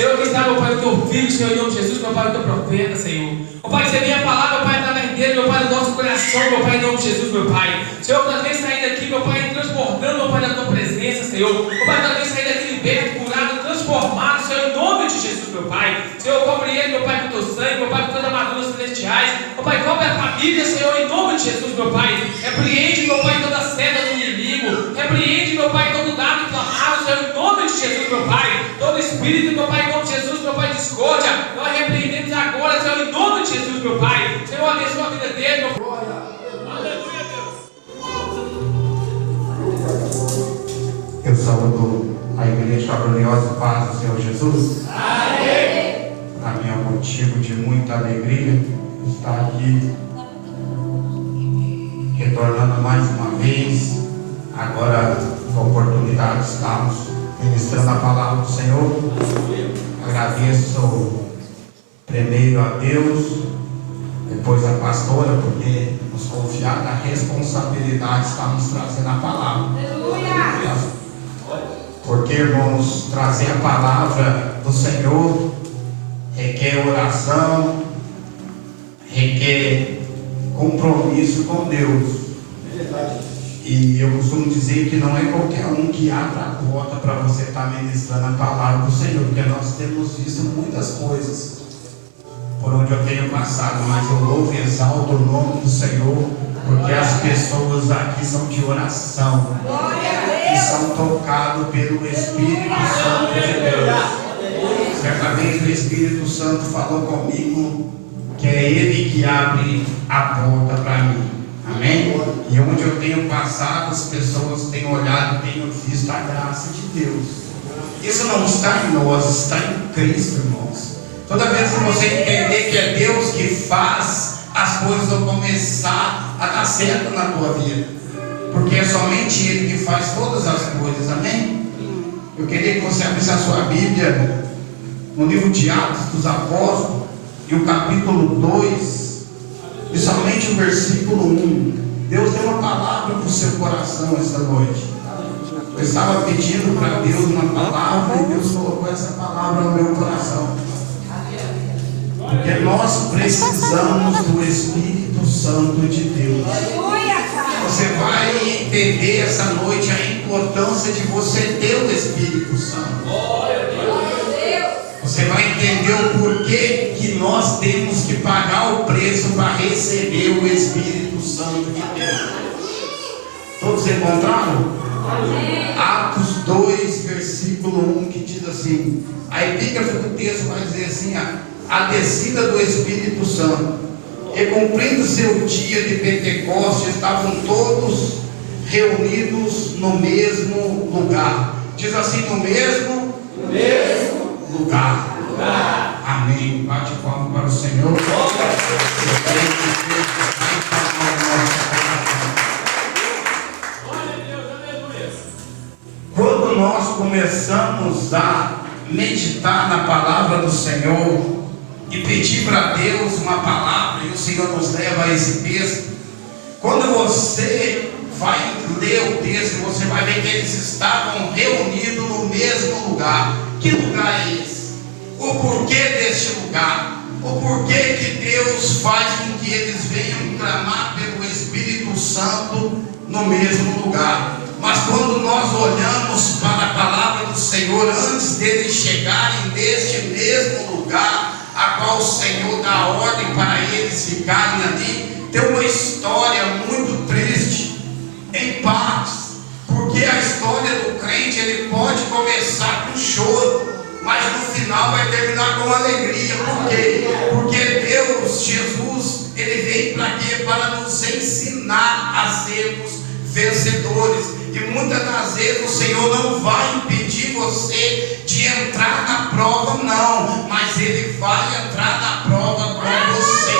Senhor, que está, meu Pai, o teu filho, Senhor, em nome de Jesus, meu Pai, o teu profeta, Senhor. Meu Pai, que você venha falar, meu Pai, através dele, meu Pai, no nosso coração, meu Pai, em nome de Jesus, meu Pai. Senhor, que nós venhamos sair daqui, meu Pai, transbordando, meu Pai, na tua presença, Senhor. Meu Pai, que nós venhamos sair daqui liberto, curado, transformado, Senhor, em nome de Jesus, meu Pai. Senhor, cobre ele, meu Pai, com teu sangue, meu Pai, com toda a armadura celestiais. Meu Pai, cobre a família, Senhor, em nome de Jesus, meu Pai. Repreende, meu Pai, toda a seta do inimigo. Repreende, meu Pai, todo dado inflamado, Senhor, em nome de Jesus, meu Pai. Todo espírito, meu Pai, em nome de Jesus, meu Pai, discórdia. Nós repreendemos agora, Senhor, em nome de Jesus, meu Pai. Senhor, abençoa a vida dele, meu Pai. Aleluia, Deus. Eu saúdo a igreja gloriosa paz do Senhor Jesus. Amém. Para mim é um motivo de muita alegria estar aqui, retornando mais uma vez. Agora, com a oportunidade, estamos ministrando a palavra do Senhor. Agradeço primeiro a Deus, depois a pastora, porque nos confiar a responsabilidade de estarmos trazendo a palavra. Aleluia! Porque, irmãos, trazer a palavra do Senhor requer oração, requer compromisso com Deus. E eu costumo dizer que não é qualquer um que abre a porta para você estar ministrando a palavra do Senhor, porque nós temos visto muitas coisas por onde eu tenho passado, mas eu louvo e exalto o nome do Senhor, porque as pessoas aqui são de oração e são tocados pelo Espírito Santo de Deus. Certa vez o Espírito Santo falou comigo que é Ele que abre a porta para mim. Amém? E onde eu tenho passado, as pessoas têm olhado e têm visto a graça de Deus. Isso não está em nós, está em Cristo, irmãos. Toda vez que você entender que é Deus que faz, as coisas vão começar a dar certo na tua vida. Porque é somente Ele que faz todas as coisas, amém? Eu queria que você abrisse a sua Bíblia no livro de Atos dos Apóstolos, e o capítulo 2. E somente o versículo 1. Deus deu uma palavra para o seu coração esta noite. Eu estava pedindo para Deus uma palavra e Deus colocou essa palavra no meu coração. Porque nós precisamos do Espírito Santo de Deus. Você vai entender essa noite a importância de você ter o Espírito Santo. Você vai entender o porquê que nós temos que pagar o preço para receber o Espírito Santo de Deus. Todos encontraram? Amém. Atos 2, versículo 1, que diz assim: a epígrafe do texto vai dizer assim: a descida do Espírito Santo. E cumprindo-se o dia de Pentecostes, estavam todos reunidos no mesmo lugar. Diz assim: no mesmo lugar. Amém. Bate palma para o Senhor. Quando nós começamos a meditar na palavra do Senhor e pedir para Deus uma palavra, e o Senhor nos leva a esse texto, quando você vai ler o texto, você vai ver que eles estavam reunidos no mesmo lugar. Que lugar é esse? O porquê deste lugar? O porquê que Deus faz com que eles venham clamar pelo Espírito Santo no mesmo lugar? Mas quando nós olhamos para a palavra do Senhor, antes deles chegarem neste mesmo lugar, a qual o Senhor dá ordem para eles ficarem ali, tem uma história muito triste, em partes, porque a história do crente, ele pode começar com choro, mas no final vai terminar com alegria. Por quê? Porque Deus, Jesus, Ele veio para quê? Para nos ensinar a sermos vencedores. E muitas das vezes o Senhor não vai impedir você de entrar na prova, não, mas Ele vai entrar na prova com você.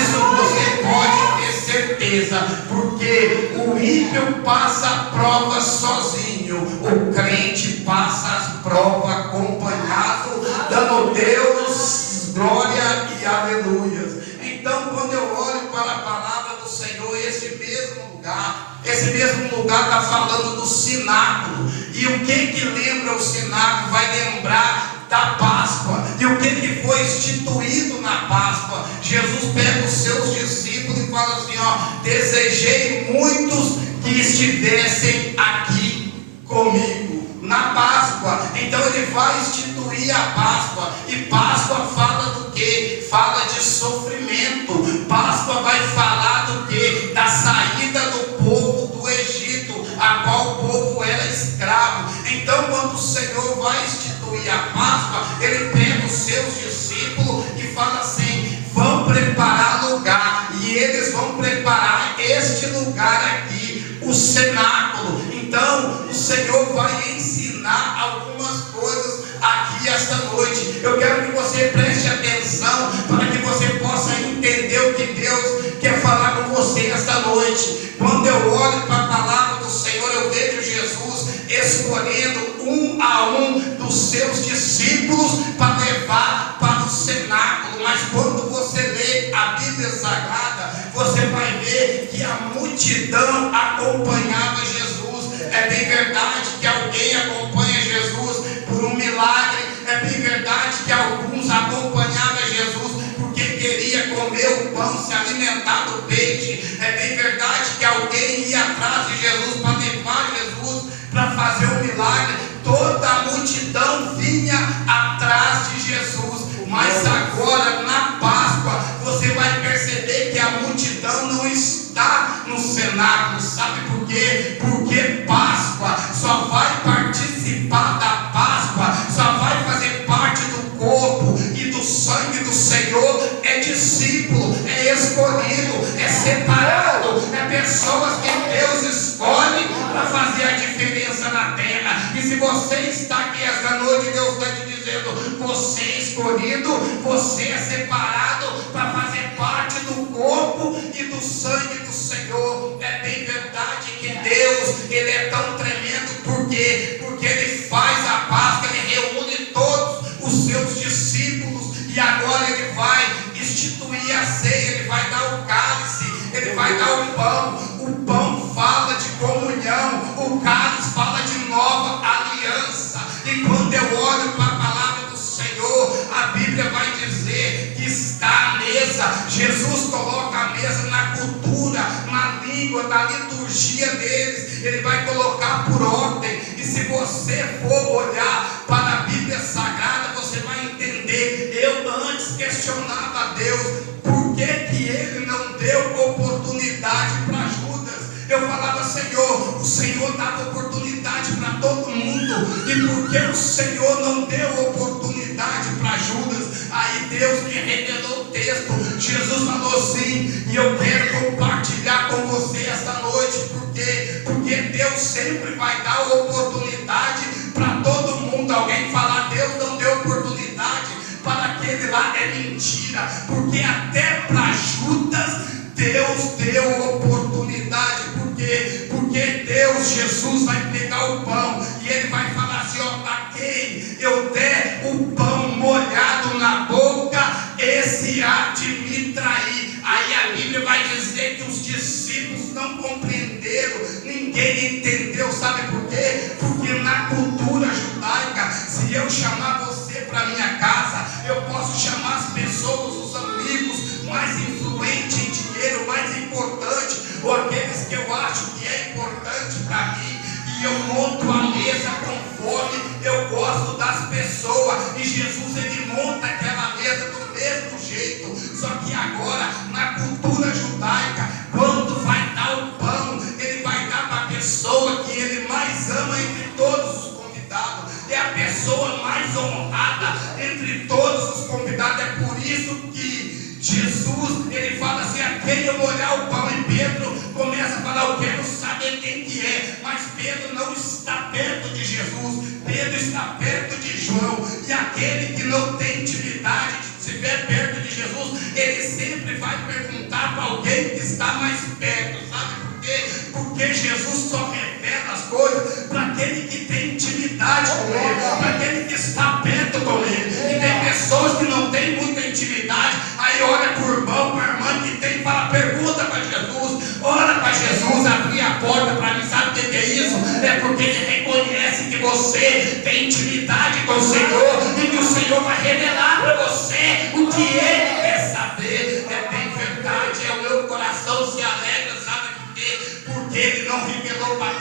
Isso você pode ter certeza, porque o ímpio passa a prova sozinho, o crente passa as provas acompanhado, dando Deus glória e aleluias. Então, quando eu olho para a palavra do Senhor, esse mesmo lugar está falando do cenáculo. E o que lembra o cenáculo? Vai lembrar da Páscoa. E o que foi instituído na Páscoa? Jesus pega os seus discípulos e fala assim, ó, desejei muitos que estivessem aqui comigo na Páscoa. Então ele vai instituir a Páscoa. E Páscoa fala do quê? Fala de sofrimento. Páscoa vai falar do quê? Da saída do povo do Egito, a qual o povo era escravo. Então quando o Senhor vai instituir a Páscoa, ele pega os seus discípulos e fala assim, vão preparar lugar. E eles vão preparar este lugar aqui, o cenáculo. Então o Senhor vai ensinar algumas coisas aqui esta noite. Eu quero que você preste atenção para que você possa entender o que Deus quer falar com você esta noite. Quando eu olho para a palavra do Senhor, eu vejo Jesus escolhendo um a um dos seus discípulos para levar para o cenáculo. Mas quando você lê a Bíblia Sagrada, você vai ver que a multidão acompanhava Jesus. É bem verdade que alguém acompanha Jesus por um milagre. É bem verdade que alguns acompanhavam Jesus porque queria comer o pão, se alimentar do peixe. É bem verdade que alguém ia atrás de Jesus para levar Jesus para fazer um milagre. Toda a multidão vinha atrás de Jesus. Mas agora na Páscoa você vai perceber que a multidão não está no cenáculo. Sabe por quê? Porque Páscoa só vai participar da Páscoa, só vai fazer parte do corpo e do sangue do Senhor. É discípulo, é escolhido, é separado, é pessoas que Deus escolhe para fazer a diferença na terra. E se você está aqui esta noite, Deus está te dizendo, você é escolhido, você é separado para fazer parte do corpo e do sangue do Senhor. É bem verdade que Deus, Ele é tão tremendo. Por quê? Porque Ele faz a Páscoa, Ele reúne todos os seus discípulos e agora Ele vai instituir a ceia, Ele vai dar o cálice, Ele vai dar o pão. O pão fala de comunhão, o cálice fala de nova aliança. E quando eu olho para a palavra do Senhor, a Bíblia vai dizer que está a mesa. Jesus coloca a mesa na cultura, na língua, na liturgia deles. Ele vai colocar por ordem. E se você for olhar para a Bíblia Sagrada, você vai entender. Eu antes questionava a Deus por que Ele não deu oportunidade para Judas. Eu falava, Senhor, o Senhor dava oportunidade para todo mundo, e por que o Senhor não deu oportunidade para Judas? Aí Deus me revelou o texto. Jesus falou assim, e eu quero compartilhar com você esta noite. Por quê? Porque Deus sempre vai dar oportunidade para todo mundo. Alguém falar, Deus não deu oportunidade para aquele lá, é mentira. Porque até para Judas Deus deu oportunidade. Por quê? Porque Deus, Jesus vai pegar o pão e Ele vai falar assim, ó, a quem eu der o pão molhado na boca, esse há de me trair. Aí a Bíblia vai dizer que os discípulos não compreenderam, ninguém entendeu. Sabe por quê? Porque na cultura judaica, se eu chamar você para minha casa, eu posso chamar as pessoas, os amigos mais influentes em dinheiro, mais importante, ou aqueles que eu acho que é importante para mim, e eu monto a mesa conforme eu gosto das pessoas. E Jesus, Ele monta aquela mesa do mesmo jeito. Só que agora, na cultura judaica, quando vai dar o pão, Ele vai dar para a pessoa que Ele mais ama entre todos os convidados. É a pessoa mais honrada entre todos os convidados. É por isso que Jesus, Ele fala assim, a quem eu molhar o pão. E Pedro começa a falar, eu quero saber quem que é. Mas Pedro não está perto de Jesus, Pedro está perto de João. E aquele que não tem intimidade, se estiver perto de Jesus, ele sempre vai perguntar para alguém que está mais perto. Sabe por quê? Porque Jesus só revela as coisas para aquele que tem intimidade com Ele, para aquele que está perto com Ele. E tem pessoas que não têm muita intimidade, aí olha para o irmão, para a irmã que tem, fala, pergunta para Jesus, ora para Jesus abrir a porta para mim. Sabe o que é isso? É porque Ele reconhece que você tem intimidade com o Senhor e que o Senhor vai revelar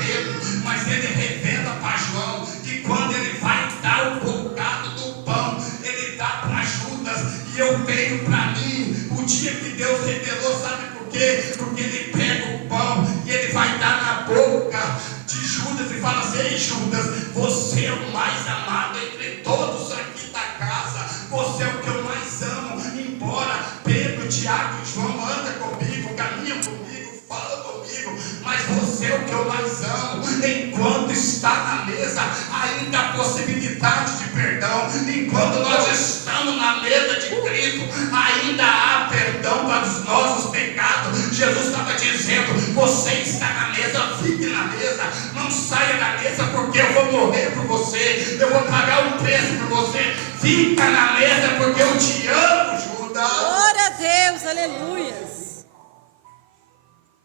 Pedro, mas ele revela para João que quando ele vai dar o bocado do pão, ele dá para Judas. E eu tenho para mim, o dia que Deus revelou, sabe por quê? Porque ele pega o pão e ele vai dar na boca de Judas e fala assim: ei Judas, você é o mais amado entre todos aqui da casa, você é o que eu mais amo. Embora Pedro, Tiago e João andam comigo, caminham comigo, falam comigo, mas você é o que eu mais amo. Enquanto está na mesa, ainda há possibilidade de perdão. Enquanto nós estamos na mesa de Cristo, ainda há perdão para os nossos pecados. Jesus estava dizendo: você está na mesa, fique na mesa, não saia da mesa, porque eu vou morrer por você, eu vou pagar um preço por você. Fica na mesa porque eu te amo, Judas. Glória a Deus, aleluias.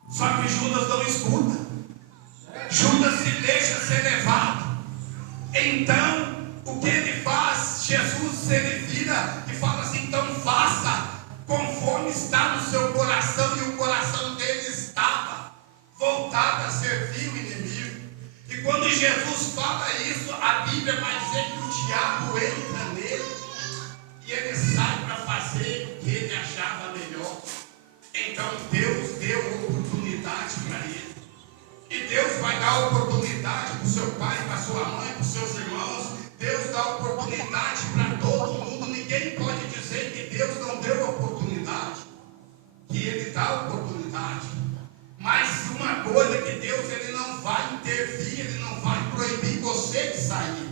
Só que Judas não escuta. Judas se deixa ser levado. Então, o que ele faz? Jesus, ele vira e fala assim: então faça conforme está no seu coração. E o coração dele estava voltado a servir o inimigo. E quando Jesus fala isso, a Bíblia vai dizer que o diabo entra nele e ele sai para fazer o que ele achava melhor. Então Deus deu oportunidade para ele. E Deus vai dar oportunidade para o seu pai, para a sua mãe, para os seus irmãos. Deus dá oportunidade para todo mundo. Ninguém pode dizer que Deus não deu oportunidade, que Ele dá oportunidade. Mas uma coisa é que Deus, Ele não vai intervir, Ele não vai proibir você de sair.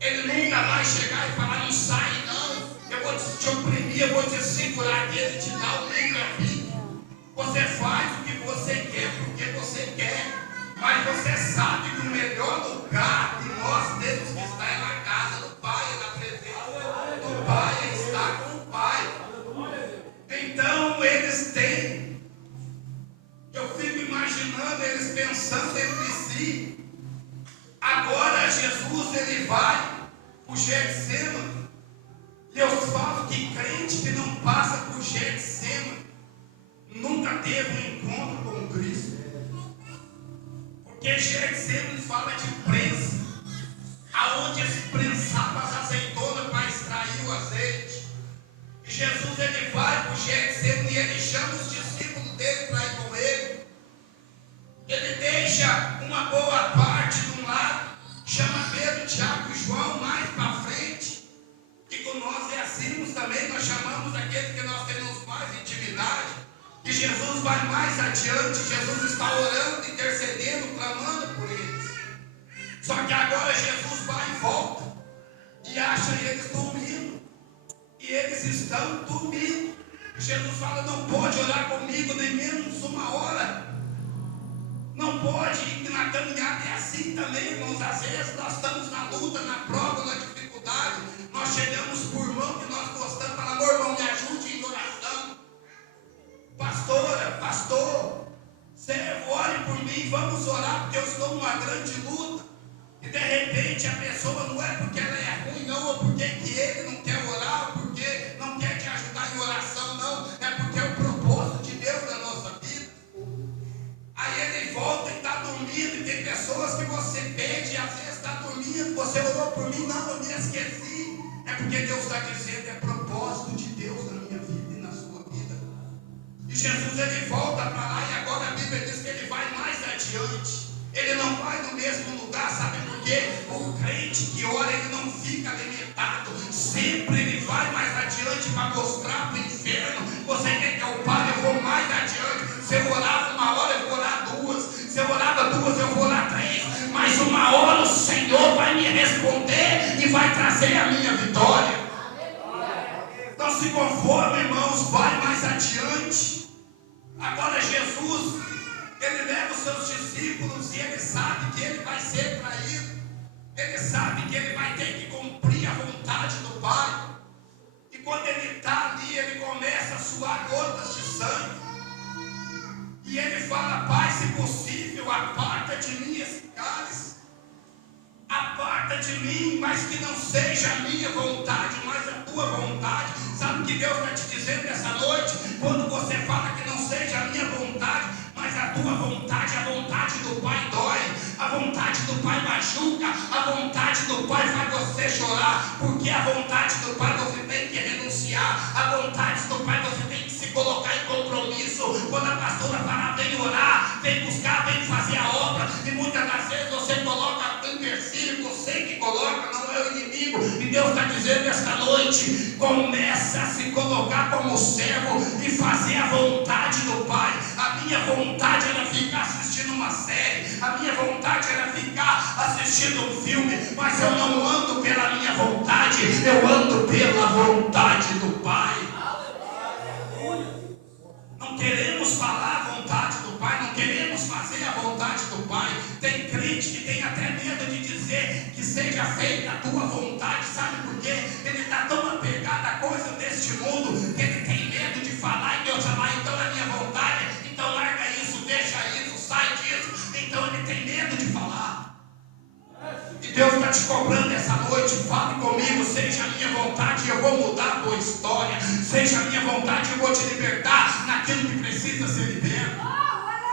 Ele nunca vai chegar e falar: não sai não, eu vou te oprimir, eu vou te segurar. Ele te dá o livre-arbítrio. Você faz o que você quer, porque você quer. Mas você sabe que o melhor lugar que nós temos que estar é na casa do Pai, é na presença do Pai, é estar com o Pai. Então eles têm. Eu fico imaginando eles pensando entre si. Agora Jesus, ele vai para o Getsemane. E eu falo que crente que não passa por Getsemane nunca teve um encontro com Cristo. Porque Getsemane fala de prensa, aonde eles prensavam as azeitonas para extrair o azeite. E Jesus, ele vai para o Getsemane e ele chama os discípulos dele para ir com ele. Ele deixa uma boa parte de um lado, chama Pedro, Tiago e João mais para frente. E com nós é assim também, nós chamamos aqueles que nós temos mais intimidade. E Jesus vai mais adiante, Jesus está orando, intercedendo, clamando por eles. Só que agora Jesus vai e volta e acha eles dormindo. E eles estão dormindo. Jesus fala: não pode orar comigo nem menos uma hora. Não pode ir na caminhada. É assim também, irmãos. Às vezes nós estamos na luta, na prova, na dificuldade. Nós chegamos por irmão que nós gostamos, fala: amor, irmão, me ajude em oração. Pastora, pastor, ore por mim, vamos orar, porque eu estou numa grande luta. E de repente a pessoa não é porque ela é ruim, não, ou porque que ele não quer orar, ou porque não quer te ajudar em oração, não. É porque é o propósito de Deus na nossa vida. Aí ele volta e está dormindo. E tem pessoas que você pede e às vezes está dormindo. Você orou por mim, não, eu me esqueci. É porque Deus está dizendo: é propósito de Deus na minha vida e na sua vida. E Jesus, ele volta para lá e agora a Bíblia diz que ele vai mais adiante. Ele não vai no mesmo lugar, sabe por quê? O crente que ora, ele não fica limitado. Sempre ele vai mais adiante para mostrar para o inferno: você quer que eu pare? Eu vou mais adiante. Se eu orava uma hora, eu vou orar duas. Se eu orava duas, eu vou orar três. Mas uma hora o Senhor vai me responder e vai trazer a minha vitória. Não se conforme, irmãos, vai mais adiante. Agora Jesus, ele leva os seus discípulos e ele sabe que ele vai ser traído. Ele sabe que ele vai ter que cumprir a vontade do Pai. E quando ele está ali, ele começa a suar gotas de sangue. E ele fala: Pai, se possível, aparta de mim esse cálice. Aparta de mim, mas que não seja a minha vontade, mas a tua vontade. Sabe o que Deus está te dizendo essa noite? Quando você fala que não seja a minha vontade, mas a tua vontade, a vontade do Pai dói. A vontade do Pai machuca, a vontade do Pai faz você chorar, porque a vontade do Pai você tem que renunciar, a vontade do Pai você tem que se colocar em compromisso. Quando a pastora falar, vem orar, vem buscar, vem fazer a obra, e muitas das vezes você coloca em versículo, você que coloca, não é o inimigo, e Deus está dizendo esta noite, começa a se colocar como servo e fazer a vontade do Pai. A minha vontade era ficar assistindo uma série, a minha vontade era ficar assistindo um filme, mas eu não ando pela minha vontade, eu ando pela vontade do Pai. Não queremos falar a vontade do Pai, não queremos fazer a vontade do Pai. Tem crente que tem até medo de dizer que seja feita a tua vontade, sabe por quê? Ele está tão apegado a coisa deste mundo que ele tem medo de falar, e Deus falar, então é minha vontade, então larga isso, deixa isso, sai disso. Então ele tem medo de falar. E Deus está te cobrando essa noite, fale comigo, seja a minha vontade, eu vou mudar a tua história, seja a minha vontade, eu vou te libertar naquilo que precisa ser liberto.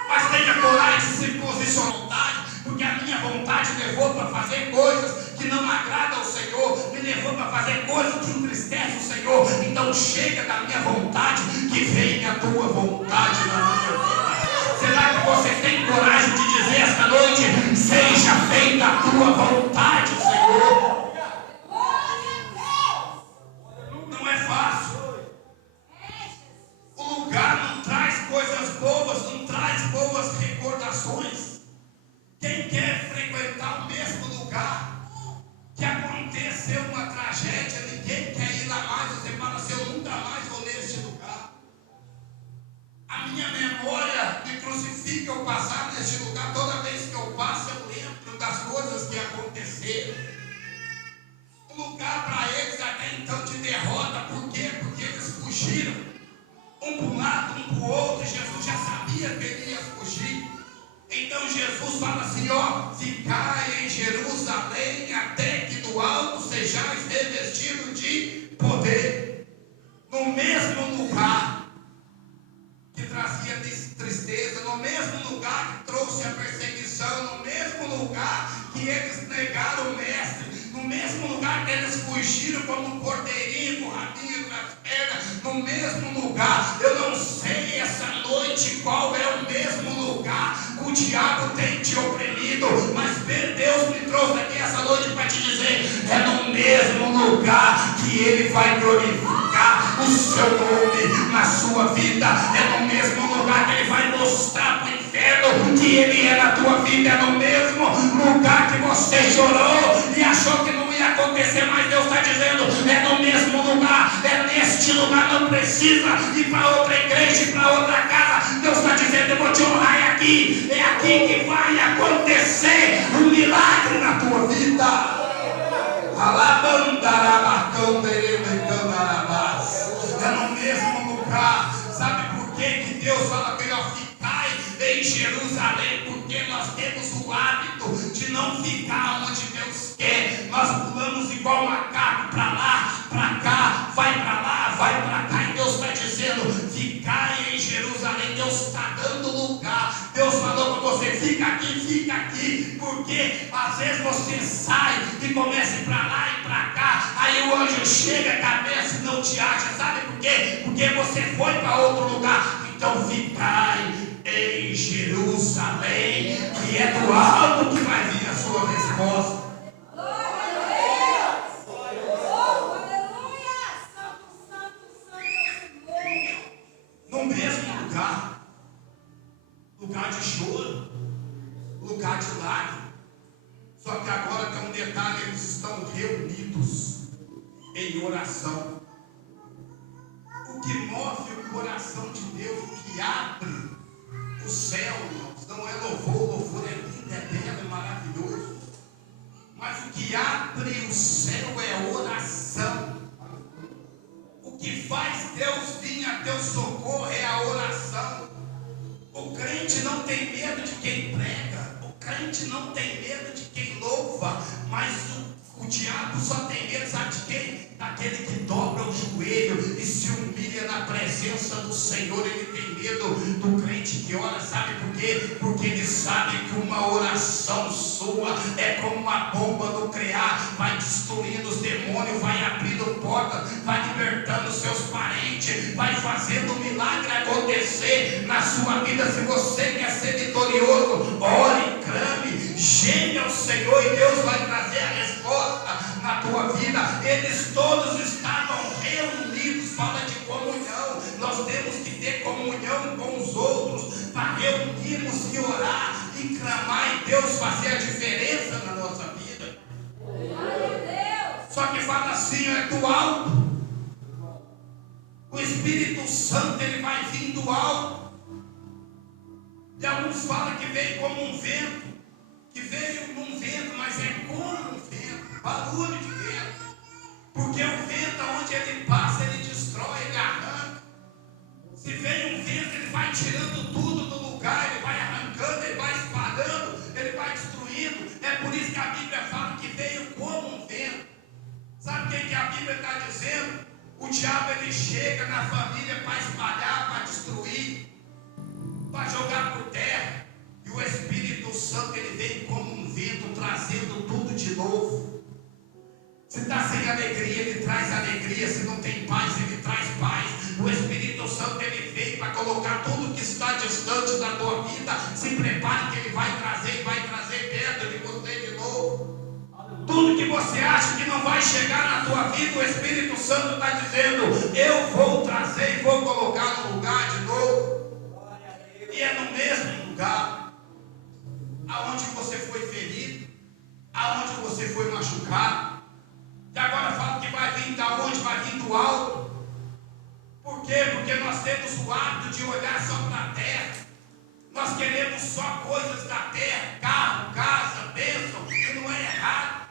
Mas tenha coragem de se posicionar à vontade, porque a minha vontade levou para fazer coisas que não agradam ao Senhor, me levou para fazer coisas que entristecem o Senhor. Então chega da minha vontade, que venha a tua vontade na minha vida. Será que você tem coragem de dizer esta noite, seja feita a tua vontade, Senhor? Não é fácil. O lugar não traz coisas boas, não traz boas recordações. Quem quer frequentar o mesmo lugar que aconteceu uma tragédia, ninguém quer ir lá mais. Você fala assim, eu nunca mais vou neste lugar. A minha memória me crucifica eu passar neste lugar. Toda vez que eu passo eu lembro das coisas que aconteceram. Um lugar para eles até então de derrota. Por quê? Porque eles fugiram um para um lado, um para o outro. Jesus já sabia que ele ia fugir. Então Jesus fala assim, ó, ficai em Jerusalém até que do alto sejais revestidos de poder. No mesmo lugar que trazia tristeza, no mesmo lugar que trouxe a perseguição, no mesmo lugar que eles negaram o mestre, no mesmo lugar que eles fugiram como um cordeirinho com o rabinho das pernas, no mesmo lugar. Eu não sei essa noite qual é o mesmo lugar que o diabo tem te oprimido, mas Deus me trouxe aqui essa noite para te dizer, é no mesmo lugar que ele vai glorificar o seu nome na sua vida, é no mesmo lugar que ele vai mostrar para o inferno que ele é na tua vida, é no mesmo lugar que você chorou e achou que não ia acontecer, mas Deus está dizendo, é no mesmo lugar, é neste lugar, não precisa ir para outra igreja, ir para outra casa. Deus está dizendo, eu vou te honrar, é aqui que vai acontecer um milagre na tua vida. É no mesmo lugar. Sabe por que Deus fala que ó, ficai em Jerusalém? Porque nós temos o hábito de não ficar onde Deus quer. Nós pulamos igual macaco para lá, para cá, vai para lá, vai para cá. E Deus está dizendo, ficai em Jerusalém. Deus está dando lugar. Deus falou para você, fica aqui, porque às vezes você sai e começa a ir para lá e para cá, aí o anjo chega a cabeça e não te acha, sabe por quê? Porque você foi para outro lugar. Então ficai em Jerusalém, que é do alto que vai vir a sua resposta. No mesmo lugar de choro, lugar de lágrima. Só que agora tem um detalhe, eles estão reunidos em oração. O que move o coração de Deus, o que abre o céu, irmãos, não é louvor é lindo, é belo, é maravilhoso. Mas o que abre o céu é oração. O que faz Deus vir a teu socorro é a oração. O crente não tem medo de quem prega, o crente não tem medo de quem louva, mas o diabo só tem medo, sabe de quem? Daquele que dobra o joelho e se humilha na presença do Senhor. Ele tem medo do crente crente que ora, sabe por quê? Porque ele sabe que uma oração sua é como uma bomba nuclear, vai destruindo os demônios, vai abrindo portas, vai libertando seus parentes, vai fazendo um milagre acontecer na sua vida. Se você quer ser vitorioso, ore, clame, geme ao Senhor e Deus vai trazer a resposta na tua vida. Eles todos estavam reunidos, fala de comunhão. Nós temos que ter comunhão com os outros para reunirmos e orar e clamar e Deus fazer a diferença na nossa vida. Só que fala assim, é do alto. O Espírito Santo ele vai vir do alto. E alguns falam que veio como um vento, que veio num vento, mas é como um vento, barulho de vento. Porque o vento, onde ele passa, ele destrói, ele arranca. Se vem um vento, ele vai tirando tudo do lugar, ele vai arrancando, ele vai espalhando, ele vai destruindo. É por isso que a Bíblia fala que veio como um vento. Sabe o que a Bíblia está dizendo? O diabo ele chega na família para espalhar, para destruir, para jogar por terra. E o Espírito Santo ele vem como um vento, trazendo tudo de novo. Se está sem alegria, ele traz alegria. Se não tem paz, ele traz paz. O Espírito Santo ele vem para colocar tudo que está distante da tua vida. Se prepare que ele vai trazer perto de você de novo. Tudo que você acha que não vai chegar na tua vida, o Espírito Santo está dizendo: eu vou trazer e vou colocar no lugar de novo. E é no mesmo lugar aonde você foi ferido, aonde você foi machucado. E agora fala que vai vir da onde? Vai vir do alto. Por quê? Porque nós temos o hábito de olhar só para a terra. Nós queremos só coisas da terra, carro, casa, bênção, e não é errado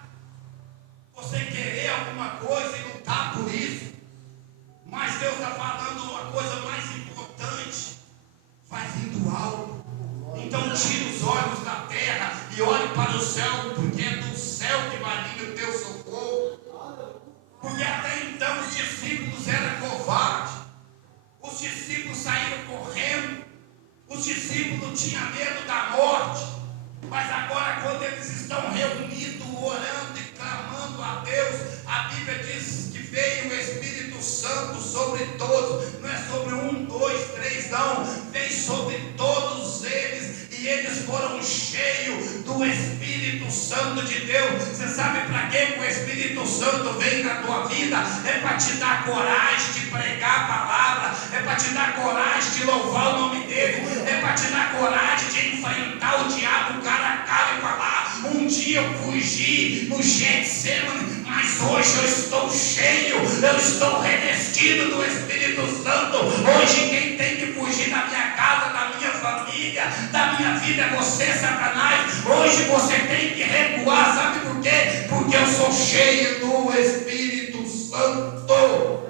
você querer alguma coisa e lutar por isso. Mas Deus está falando uma coisa mais importante. Vai vir do alto. Então tire os olhos da terra e olhe para o céu, porque é do céu que vai vir o teu socorro. Porque até então os discípulos eram covardes. Os discípulos saíram correndo. Os discípulos tinham medo da morte. Mas agora, quando eles estão reunidos, orando e clamando a Deus, a Bíblia diz que veio o Espírito Santo sobre todos. Não é sobre um, dois, três, não. Veio sobre todos eles. E eles foram cheios do Espírito Santo de Deus. Você sabe para que o Espírito Santo vem na tua vida? É para te dar coragem de pregar a palavra. É para te dar coragem de louvar o nome dele. É para te dar coragem de enfrentar o diabo cara a cara e falar: um dia eu fugi no Getsemane, mas hoje eu estou cheio, eu estou revestido do Espírito Santo. Hoje quem tem que fugir da minha casa, da minha família, da minha vida é você, Satanás. Hoje você tem que recuar, sabe por quê? Porque eu sou cheio do Espírito Santo.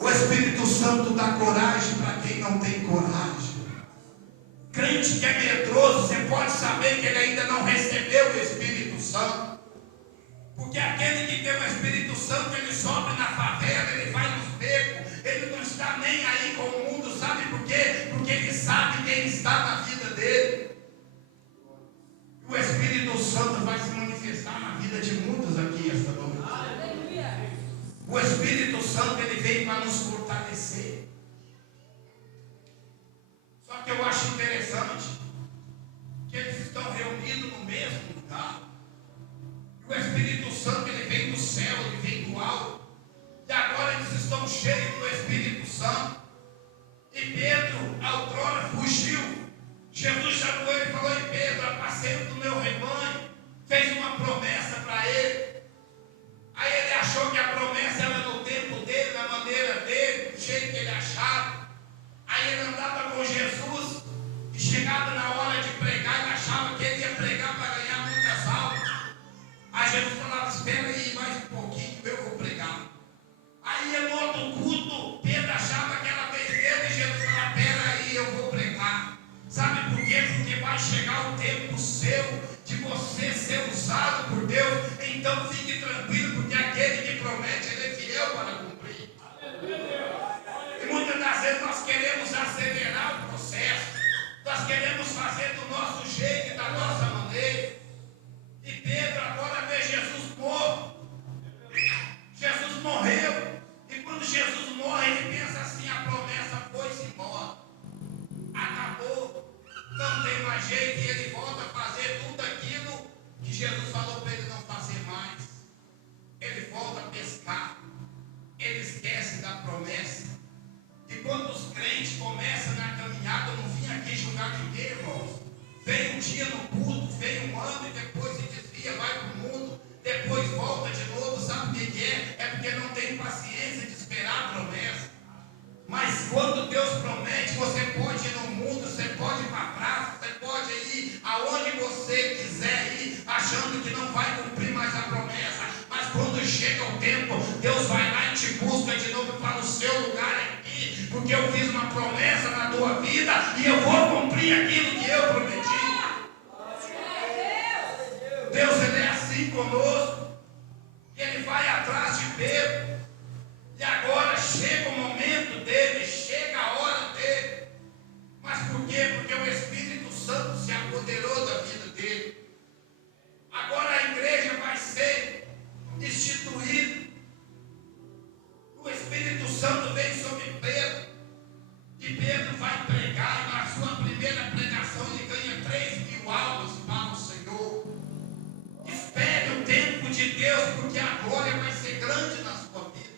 O Espírito Santo dá coragem para quem não tem coragem. Crente que é medroso, você pode saber que ele ainda não recebeu o Espírito Santo. Porque aquele que tem o Espírito Santo, ele sobe na favela, ele vai nos becos, ele não está nem aí com o mundo, sabe por quê? Porque ele sabe quem está na vida dele. O Espírito Santo vai se manifestar na vida de muitos aqui esta noite. O Espírito Santo ele veio para nos fortalecer. Só que eu acho interessante que eles estão reunidos no mesmo lugar. E o Espírito Santo ele vem do céu, ele vem do alto. E agora eles estão cheios do Espírito Santo. E Pedro, outrora, fugiu. Jesus chamou ele e falou: em Pedro, apacento do meu rebanho. Fez uma promessa para ele. Aí ele achou que a promessa era no tempo dele, na maneira dele, do jeito que ele achava. Aí ele andava com Jesus e chegava na hora de pregar, ele achava que ele ia pregar para ganhar muitas almas. Aí Jesus falava: espera aí mais um pouquinho, eu vou pregar. Aí no outro culto, Pedro achava que era besteira e Jesus falava: espera aí, eu vou pregar. Sabe por quê? Porque vai chegar o tempo seu de você ser usado por Deus. Então dia no culto, vem um ano e depois se desvia, vai para o mundo, depois volta de novo. Sabe o que é? É porque não tem paciência de esperar a promessa. Mas quando Deus promete, você pode ir no mundo, você pode ir para a praça, você pode ir aonde você quiser ir, achando que não vai cumprir mais a promessa. Mas quando chega o tempo, Deus vai lá e te busca de novo para o seu lugar aqui, porque eu fiz uma promessa na tua vida e eu vou cumprir aquilo que eu prometi. Deus, Ele é assim conosco, e Ele vai atrás de Pedro. E agora chega o momento dele, chega a hora dele. Mas por quê? Porque o Espírito Santo se apoderou da vida dele. Agora a igreja vai ser instituída. O Espírito Santo vem sobre Pedro. E Pedro vai pregar. E na sua primeira pregação ele ganha 3.000 almas para o Senhor. Espere o tempo de Deus, porque a glória vai ser grande na sua vida.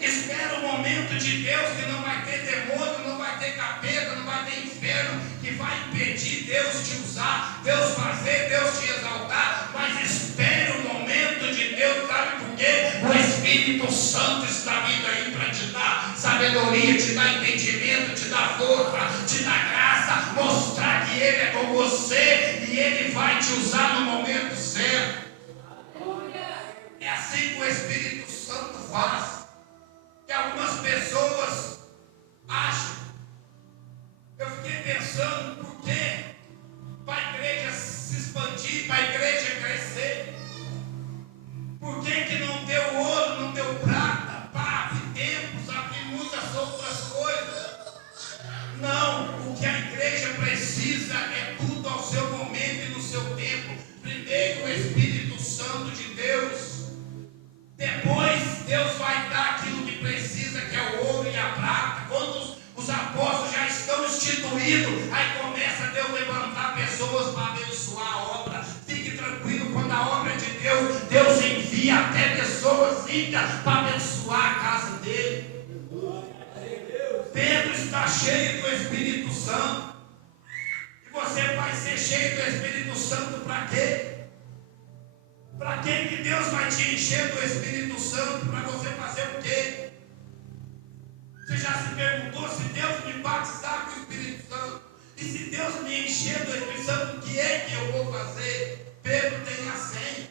Espera o momento de Deus, que não vai ter demônio, não vai ter capeta, não vai ter inferno, que vai impedir Deus te usar, Deus fazer, Deus te exaltar. Mas espere o momento de Deus, sabe por quê? O Espírito Santo está vindo aí para te dar sabedoria, te dar entendimento, te dar força, te dar graça, mostrar que Ele é com você e Ele vai te usar no momento certo. É assim que o Espírito Santo faz. Que algumas pessoas acham. Eu fiquei pensando, por quê? Para a igreja se expandir, para a igreja crescer. Por que não deu ouro, não deu prata, para abrir templos, abrir muitas outras coisas? Não, o que a igreja precisa é tudo ao seu momento e no seu tempo. Primeiro o Espírito Santo de Deus. Depois Deus vai dar aquilo que precisa, que é o ouro e a prata. Quando os apóstolos já estão instituídos, aí começa Deus levantar pessoas para abençoar a obra. Fique tranquilo, quando a obra é de Deus, Deus envia até pessoas ricas para abençoar a casa dele. Pedro está cheio do Espírito Santo. E você vai ser cheio do Espírito Santo para quê? Para que Deus vai te encher do Espírito Santo? Para você fazer o quê? Você já se perguntou, se Deus me batizar com o Espírito Santo, e se Deus me encher do Espírito Santo, o que é que eu vou fazer? Pedro tem a senha.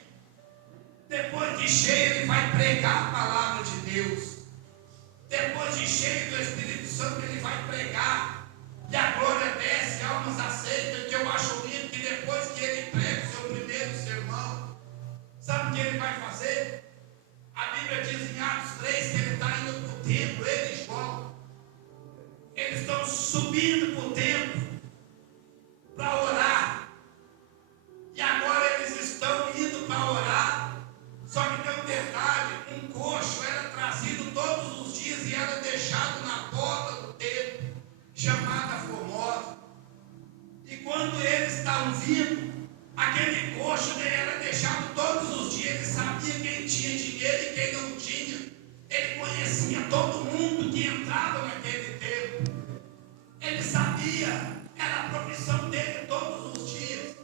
Depois de cheio, ele vai pregar a palavra de Deus. Depois de cheio do Espírito Santo, ele vai pregar. E a glória desce, almas aceitam. Que eu acho lindo que depois que ele prega o seu primeiro sermão, sabe o que ele vai fazer? A Bíblia diz em Atos 3 que ele está indo para o templo, ele e João. Eles estão subindo para o templo para orar. E agora eles estão indo para orar. Só que tem um detalhe: um coxo era trazido todos os dias e era deixado na porta do templo, chamada Formosa. E quando eles estavam vindo, aquele coxo era deixado todos os dias. Ele sabia quem tinha dinheiro e quem não tinha. Ele conhecia todo mundo que entrava naquele templo. Ele sabia, era a profissão dele todos os dias.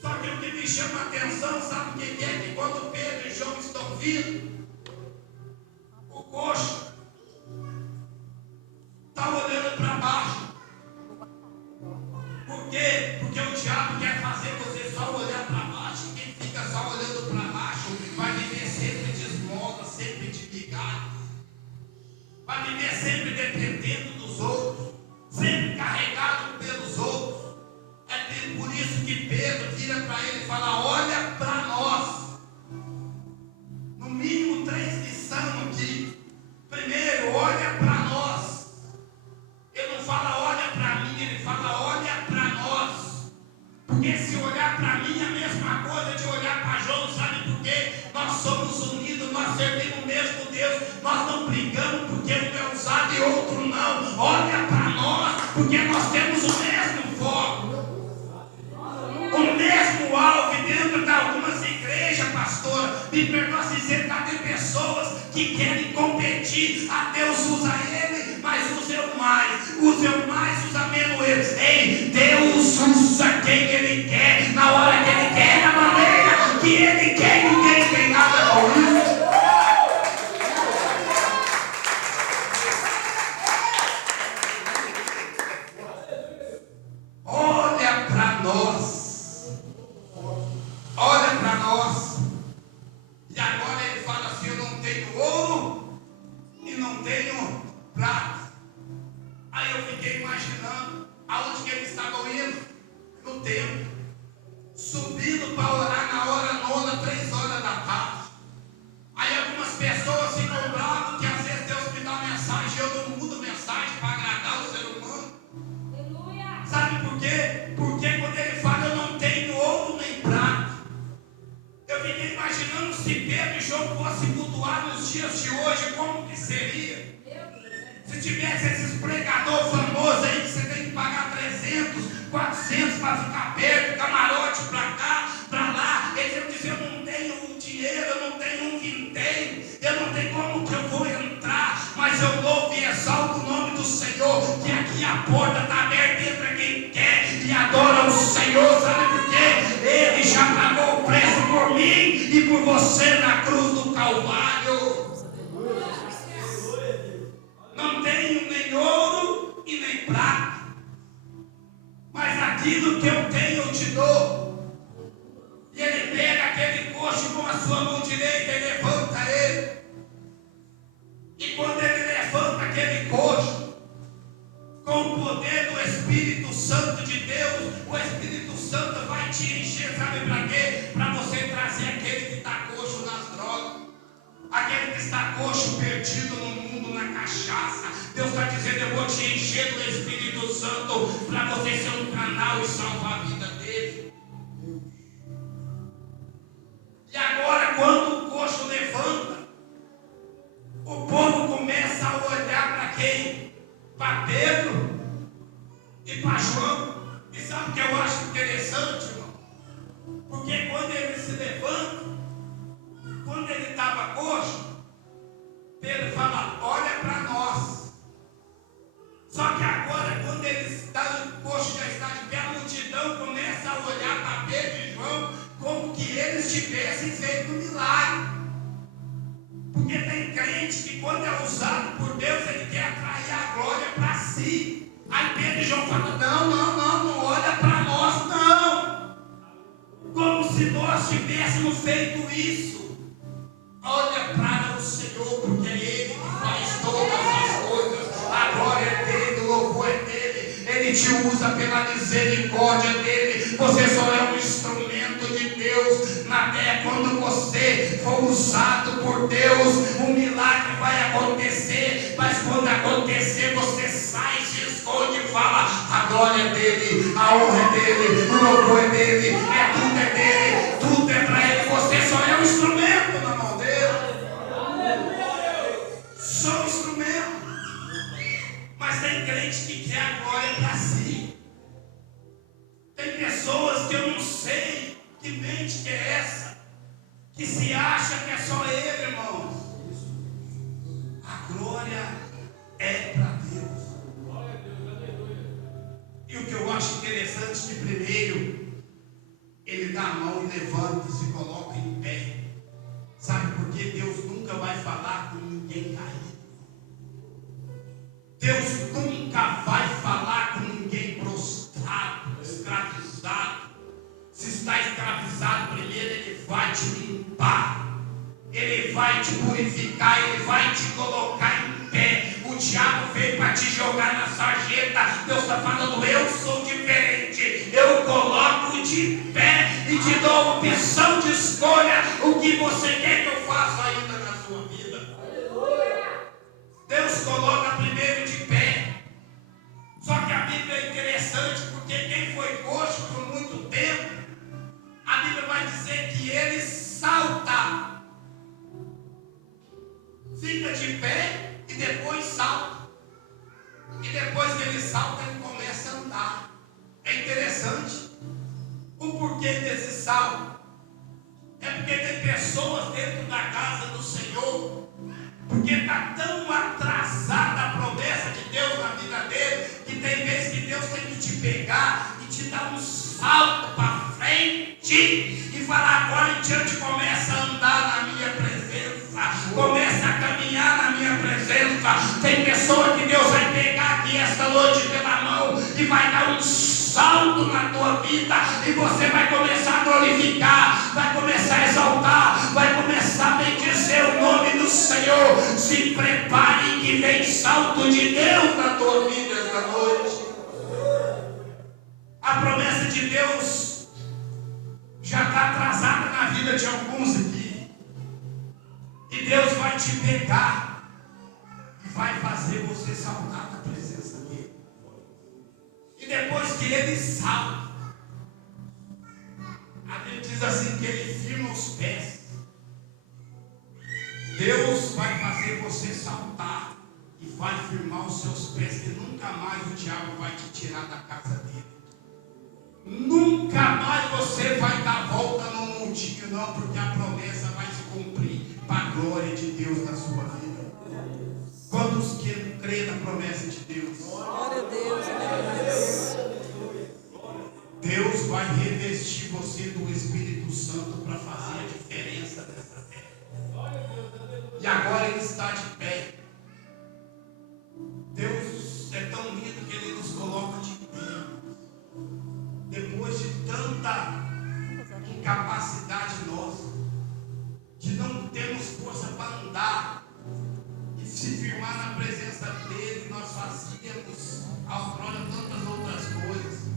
Só que o que me chama a atenção, sabe o que é? Que quando Pedro e João estão vindo, o coxo está olhando para baixo. Por quê? Porque o diabo quer fazer você só olhar para baixo. E quem fica só olhando para baixo vai viver sempre de esmola, sempre de migalha. Vai viver sempre dependendo dos outros, sempre carregado pelos outros. É por isso que Pedro vira para ele e fala: olha para nós. No mínimo 3 lições aqui. Primeiro, olha para nós. Ele não fala olha para mim, ele fala olha para nós. Porque se olhar para mim é a mesma coisa de olhar para João, sabe por quê? Nós somos unidos, nós servimos o mesmo Deus, nós não brigamos porque um é usado e outro não. Olha para nós, porque nós temos o mesmo foco, o mesmo alvo. E dentro de algumas igrejas, pastora, me perdoa se dizer, tem pessoas que querem competir. A Deus usa ele, mas use o mais, usa menos. Ei, Deus usa quem Ele quer, na hora que Ele quer, na maneira que Ele quer, ninguém tem nada com isso. Olha para nós. Olha para nós. E agora ele fala assim: eu não tenho ouro e não tenho prata. Aí eu fiquei imaginando aonde que eles estavam indo. No templo. Subindo para orar na hora nona, 3 horas da tarde. Aí algumas pessoas ficam bravas que às vezes Deus me dá mensagem, eu não mudo mensagem para agradar o ser humano. Sabe por quê? Porque quando ele fala eu não tenho ouro nem prata, eu fiquei imaginando se Pedro e João fossem cultuar nos dias de hoje, como que seria? Se tivesse esses pregadores famosos aí que você tem que pagar 300, 400 para ficar perto, camarote para cá, para lá, eles iam dizer: eu não tenho dinheiro, eu não tenho um vintém, eu não tenho como que eu vou entrar, mas eu louvo e exalto o nome do Senhor, que aqui a porta está aberta, entra quem quer e adora o Senhor. Sabe por quê? Ele já pagou o preço por mim e por você na cruz do Calvário. Não tenho nem ouro e nem prata, mas aquilo que eu tenho eu te dou. E ele pega aquele coxo com a sua mão direita e levanta ele. E quando ele levanta aquele coxo, com o poder do Espírito Santo de Deus, o Espírito Santo vai te encher, sabe para quê? Para você trazer aquele que está coxo nas drogas, aquele que está coxo perdido no mundo, na cachaça. Deus está dizendo: eu vou te encher do Espírito Santo para você ser um canal e salvar a vida dele. E agora, quando o coxo levanta, o povo começa a olhar para quem? Para Pedro e para João. E sabe o que eu acho interessante, irmão? Porque quando ele se levanta, quando ele estava coxo, Pedro fala: olha para nós. Só que agora, quando ele está no coxo, já está de pé, a multidão começa a olhar para Pedro e João como que eles tivessem feito um milagre. Porque tem crente que, quando é usado por Deus, ele quer atrair a glória para si. Aí Pedro e João falam: não olha para nós, não. Como se nós tivéssemos feito isso. Olha para o Senhor, porque é Ele que faz todas as coisas. A glória é dele, o louvor é dele. Ele te usa pela misericórdia dele. Você só é um instrumento de Deus na terra. Quando você for usado por Deus, um milagre vai acontecer. Mas quando acontecer, você sai, se esconde e fala: a glória é dele, a honra é dele, o louvor é dele, tudo é dele, tudo é para ele. Você só é um instrumento na mão dele. Só um instrumento. Mas tem crente que quer a glória para si. Tem pessoas que eu não sei que mente que é essa, que se acha que é só ele, irmãos. A glória é para Deus. E o que eu acho interessante, que primeiro ele dá a mão e levanta, se coloca em pé. Sabe por quê? Deus nunca vai falar com ninguém caído. Deus nunca vai falar com ninguém prostrado, escravizado. Se está escravizado, primeiro ele vai te limpar, ele vai te purificar, ele vai te colocar em pé. O diabo veio para te jogar na sarjeta. Deus está falando: eu sou diferente, eu coloco de pé e te dou opção de escolha. O que você quer que eu faça ainda na sua vida? Deus coloca primeiro de pé. Só que a Bíblia é interessante, porque quem foi coxo por muito tempo, a Bíblia vai dizer que ele salta, fica de pé e depois salta. E depois que ele salta, ele começa a andar. É interessante o porquê desse salto. É porque tem pessoas dentro da casa do Senhor, porque está tão atrasada a promessa de Deus. começa a caminhar na minha presença. Tem pessoa que Deus vai pegar aqui esta noite pela mão e vai dar um salto na tua vida, e você vai começar a glorificar, vai começar a exaltar, vai começar a bendizer o nome do Senhor. Se prepare que vem salto de Deus na tua vida esta noite. A promessa de Deus já está atrasada na vida de alguns aqui, e Deus vai te pegar e vai fazer você saltar na presença dele. E depois que ele salta, a Bíblia diz assim que ele firma os pés. Deus vai fazer você saltar e vai firmar os seus pés, que nunca mais o diabo vai te tirar da casa dele. Nunca mais você vai dar volta no mundinho, não, porque a promessa vai se cumprir para a glória de Deus na sua vida. Quantos que crê na promessa de Deus? Glória a Deus, aleluia. Deus vai revestir você do Espírito Santo para fazer a diferença nessa terra. E agora ele está de pé. Deus é tão lindo que ele nos coloca de pé. Depois de tanta incapacidade nossa, de não termos força para andar e se firmar na presença dele, nós fazíamos outrora tantas outras coisas,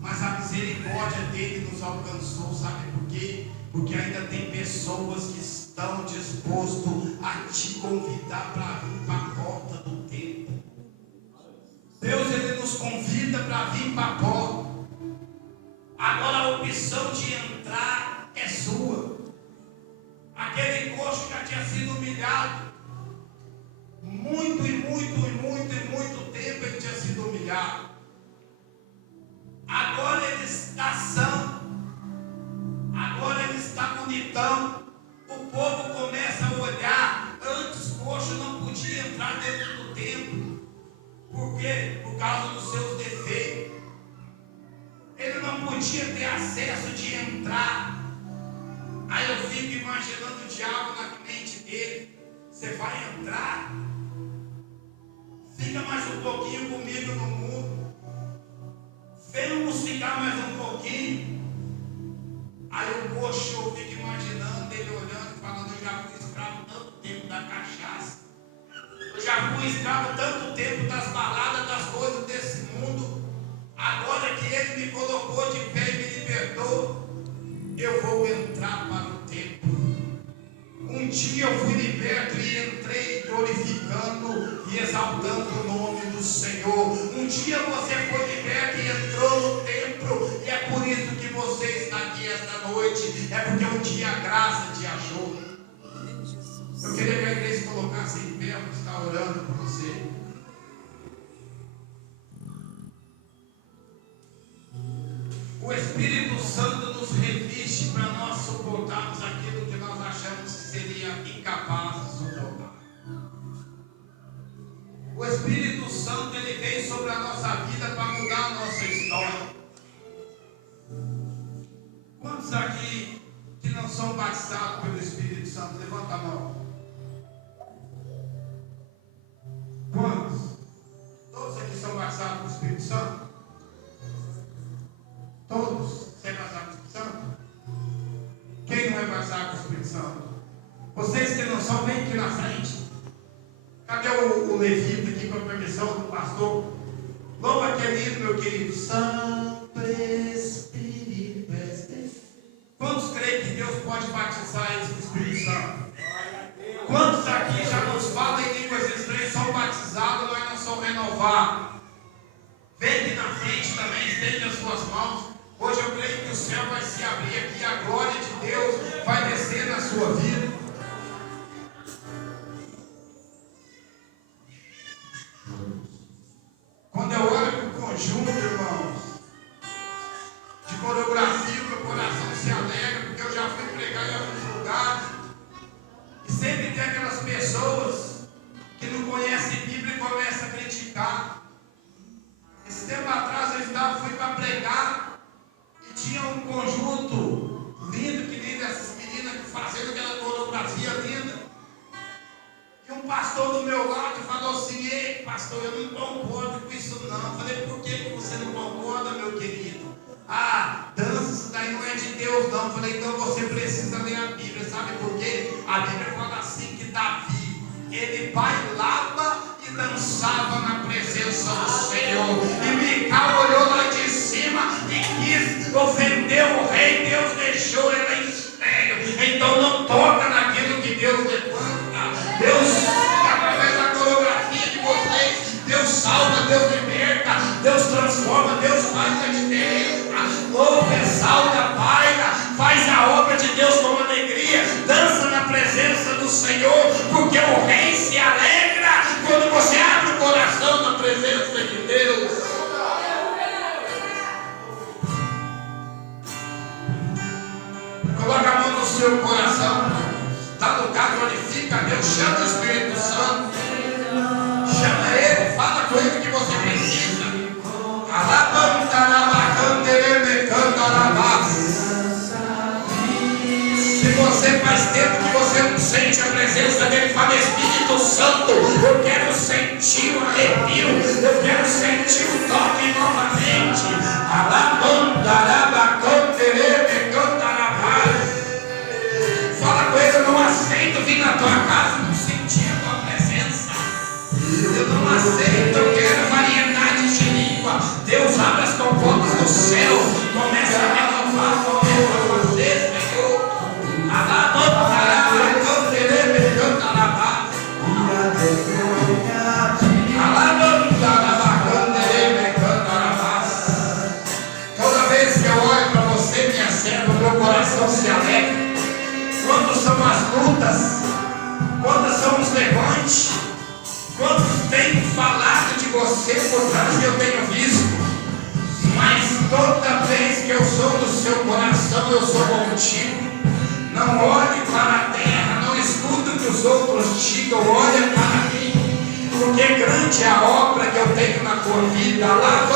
mas a misericórdia dele nos alcançou. Sabe por quê? Porque ainda tem pessoas que estão dispostas a te convidar para vir para a porta do templo. Deus, ele nos convida para vir para a porta. Agora a opção de entrar é sua. Aquele coxo já tinha sido humilhado. Muito tempo ele tinha sido humilhado. Agora ele está são. Agora ele está bonitão. O povo começa a olhar. Antes o coxo não podia entrar dentro do templo. Por quê? Por causa dos seus defeitos. Ele não podia ter acesso de entrar. Aí eu fico imaginando o diabo na mente dele. Você vai entrar? Fica mais um pouquinho comigo no mundo. Vamos ficar mais um pouquinho. Aí o coxo, eu fico imaginando ele olhando, falando: eu já fui escravo tanto tempo da cachaça. Eu já fui escravo tanto tempo das baladas, das coisas desse mundo. Agora que ele me colocou de pé e me libertou, eu vou entrar para o templo. Um dia eu fui liberto e entrei glorificando e exaltando o nome do Senhor. Um dia você foi liberto e entrou no templo, e é por isso que você está aqui esta noite. É porque um dia a graça te achou. Eu queria que a igreja se colocasse em pé, eu estar orando por você. O Espírito Santo nos reviste para nós suportarmos aquilo que nós achamos que seria incapaz de suportar. O Espírito Santo, ele vem sobre a nossa vida para mudar a nossa história. Quantos aqui que não são batizados pelo Espírito Santo? Levanta a mão. Quantos? Todos aqui são batizados pelo Espírito Santo? Todos? Você é batizado com o Espírito Santo? Quem não é batizado com o Espírito Santo? Vocês que não são, vem aqui na frente. Cadê o levita aqui com a permissão do pastor? Louva aquele hino, meu querido. Santo Espírito. Quantos creem que Deus pode batizar eles com o Espírito Santo? Quantos aqui já nos falam em línguas estranhas, são batizados, mas não são renovados? Vem aqui na frente também, estende as suas mãos. Hoje eu creio que o céu vai se abrir aqui, a glória de Deus vai descer na sua vida. Quando eu olho para o conjunto, irmãos, de coreografia, meu coração se alegra, porque eu já fui pregar em alguns lugares, e sempre tem aquelas pessoas que não conhecem Bíblia e começam a criticar. Esse tempo atrás eu fui para pregar e tinha um conjunto lindo, que nem dessas meninas que fazendo aquela coreografia linda. pastor, eu não concordo com isso não. Eu falei, por que você não concorda, meu querido? Ah, dança, isso daí não é de Deus não. Eu falei, então você precisa ler a Bíblia. Sabe por quê? A Bíblia fala assim que Davi, ele bailava e dançava na presença do Senhor. E Mical olhou lá de cima e quis ofender o rei. Deus deixou ela estéril. Então não toca naquilo que Deus levanta. Deus, através da coreografia de vocês, Deus salva, Deus liberta, Deus transforma, Deus faz a diferença. Louva, exalta, baila, faz a obra de Deus com alegria, dança na presença do Senhor, porque o rei se alegra quando você abre o coração na presença de Deus. Coloca a mão no seu coração, está no lugar, glorifica a Deus, chama o Espírito Santo, chama Ele, fala com Ele que você precisa. Se você faz tempo que você não sente a presença dele, fala: Espírito Santo, eu quero sentir o arrepio, eu quero sentir o toque novamente. Fala com ele: eu não aceito vir na tua casa e não sentir a tua presença. Eu não aceito, eu quero variedade de língua. Deus abre as comportas do céu, começa a renovar, começa a fazer, Senhor. Toda vez que eu olho para você, minha serva, meu coração se alegra. Quantas são as lutas, quantas são os levantes, quantos têm falado de você por trás que eu tenho visto, mas toda vez que eu sou do seu coração, eu sou contigo. Não olhe para a terra, não escuta o que os outros digam, olha para mim, porque grande é a obra que eu tenho na tua vida. Lá,